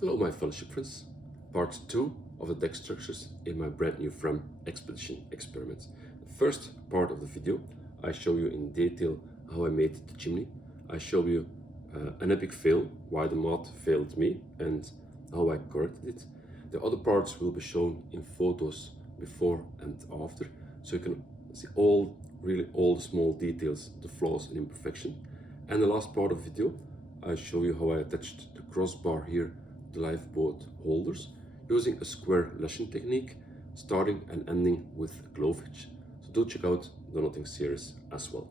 Hello my fellow ship friends, part 2 of the deck structures in my brand new Fram expedition experiment. The first part of the video I show you in detail how I made the chimney. I show you an epic fail, why the mod failed me and how I corrected it. The other parts will be shown in photos before and after, so you can see really all the small details, the flaws and imperfection. And the last part of the video I show you how I attached the crossbar here, the lifeboat holders, using a square lashing technique, starting and ending with Clove Hitch. So do check out the knotting series as well.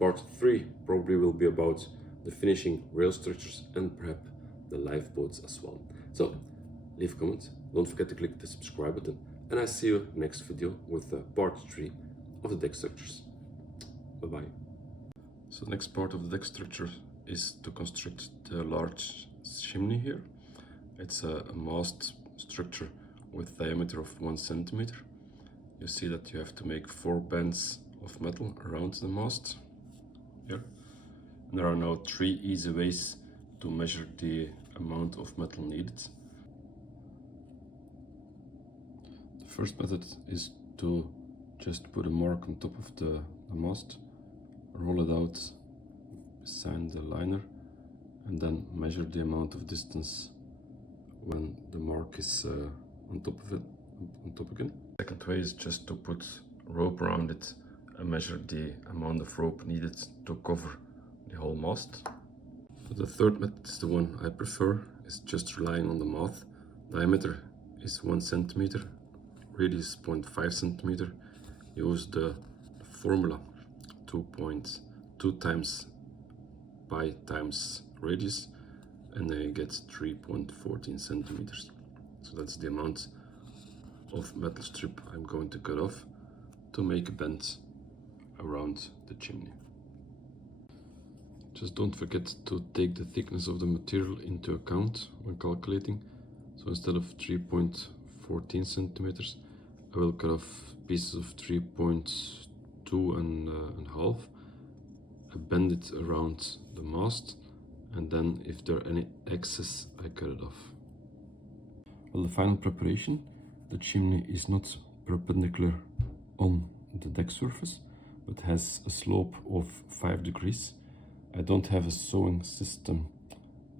Part 3 probably will be about the finishing rail structures and perhaps the lifeboats as well. So leave a comment, don't forget to click the subscribe button, and I see you next video with part 3 of the deck structures. Bye bye. So the next part of the deck structure is to construct the large chimney here. It's a mast structure with diameter of 1 centimeter. You see that you have to make 4 bands of metal around the mast here. And there are now 3 easy ways to measure the amount of metal needed. The first method is to just put a mark on top of the mast, roll it out beside the liner, and then measure the amount of distance when the mark is on top of it, on top again. The second way is just to put rope around it and measure the amount of rope needed to cover the whole mast. But the third method is the one I prefer, is just relying on the math. Diameter is 1 centimeter, radius 0.5 centimeter. Use the formula 2.2 times pi times radius, and then you get 3.14 centimeters. So that's the amount of metal strip I'm going to cut off to make a bend around the chimney. Just don't forget to take the thickness of the material into account when calculating. So instead of 3.14 centimeters, I will cut off pieces of 3.2 and half. I bend it around the mast, and then if there are any excess, I cut it off. Well, the final preparation, the chimney is not perpendicular on the deck surface, but has a slope of 5 degrees. I don't have a sewing system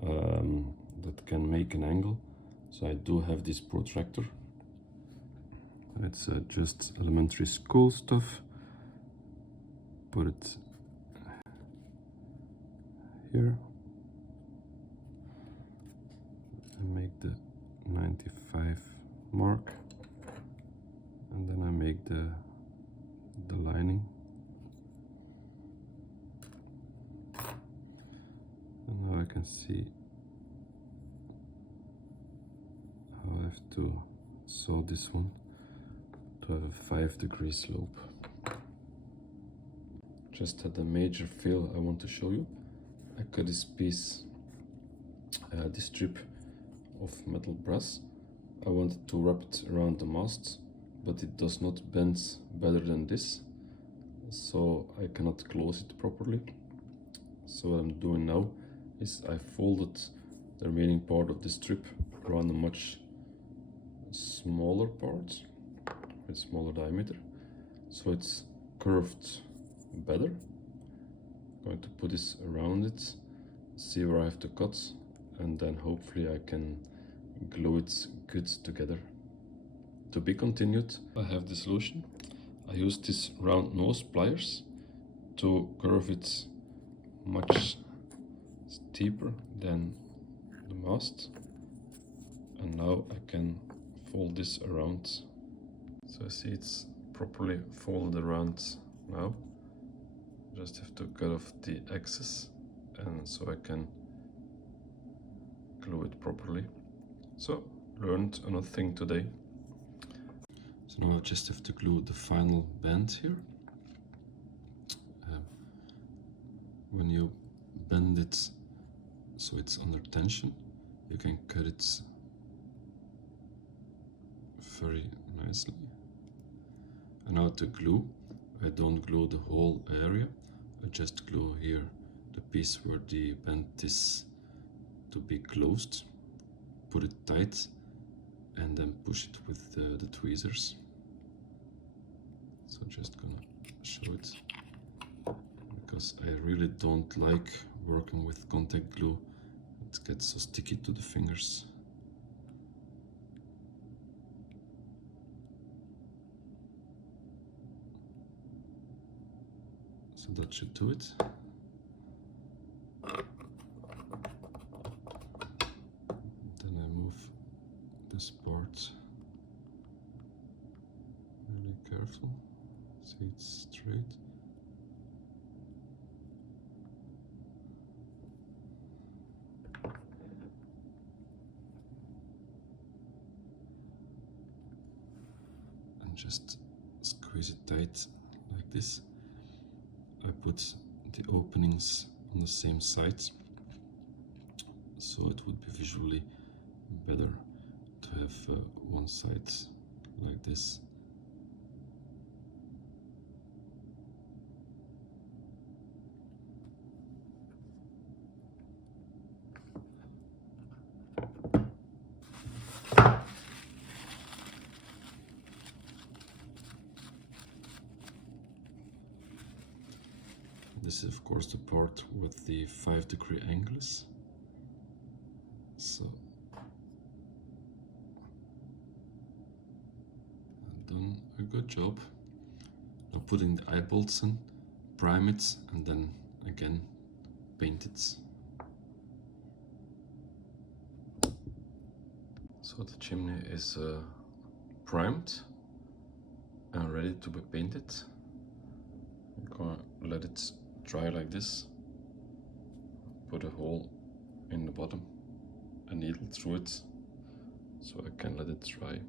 that can make an angle, so I do have this protractor. It's just elementary school stuff. Put it here and make the 95 mark, and then I make the lining, and now I can see how I have to sew this one to have a 5 degree slope. Just had a major fail I want to show you. I cut this piece, this strip of metal brass. I wanted to wrap it around the mast, but it does not bend better than this, so I cannot close it properly. So what I'm doing now is I folded the remaining part of the strip around a much smaller part with smaller diameter, so it's curved better. I'm going to put this around it, see where I have to cut, and then hopefully I can glue it good together. To be continued. I have the solution. I use this round nose pliers to curve it much steeper than the mast, and now I can fold this around. So I see it's properly folded around now. Just have to cut off the excess, and so I can glue it properly. So learned another thing today. So now I just have to glue the final band here. When you bend it so it's under tension, you can cut it very nicely. And now to glue, I don't glue the whole area, I just glue here the piece where the bend is to be closed. put it tight and then push it with the tweezers. So just gonna show it, because I really don't like working with contact glue. It gets so sticky to the fingers. So that should do it. Then I move this part really careful, so it's straight. And just squeeze it tight like this. I put the openings on the same sides, so it would be visually better to have one side like this. This is of course the part with the 5-degree angles. So I've done a good job. Now putting the eye bolts in, prime it, and then again paint it. So the chimney is primed and ready to be painted. I'm gonna let it dry like this. Put a hole in the bottom, a needle through it, so I can let it dry.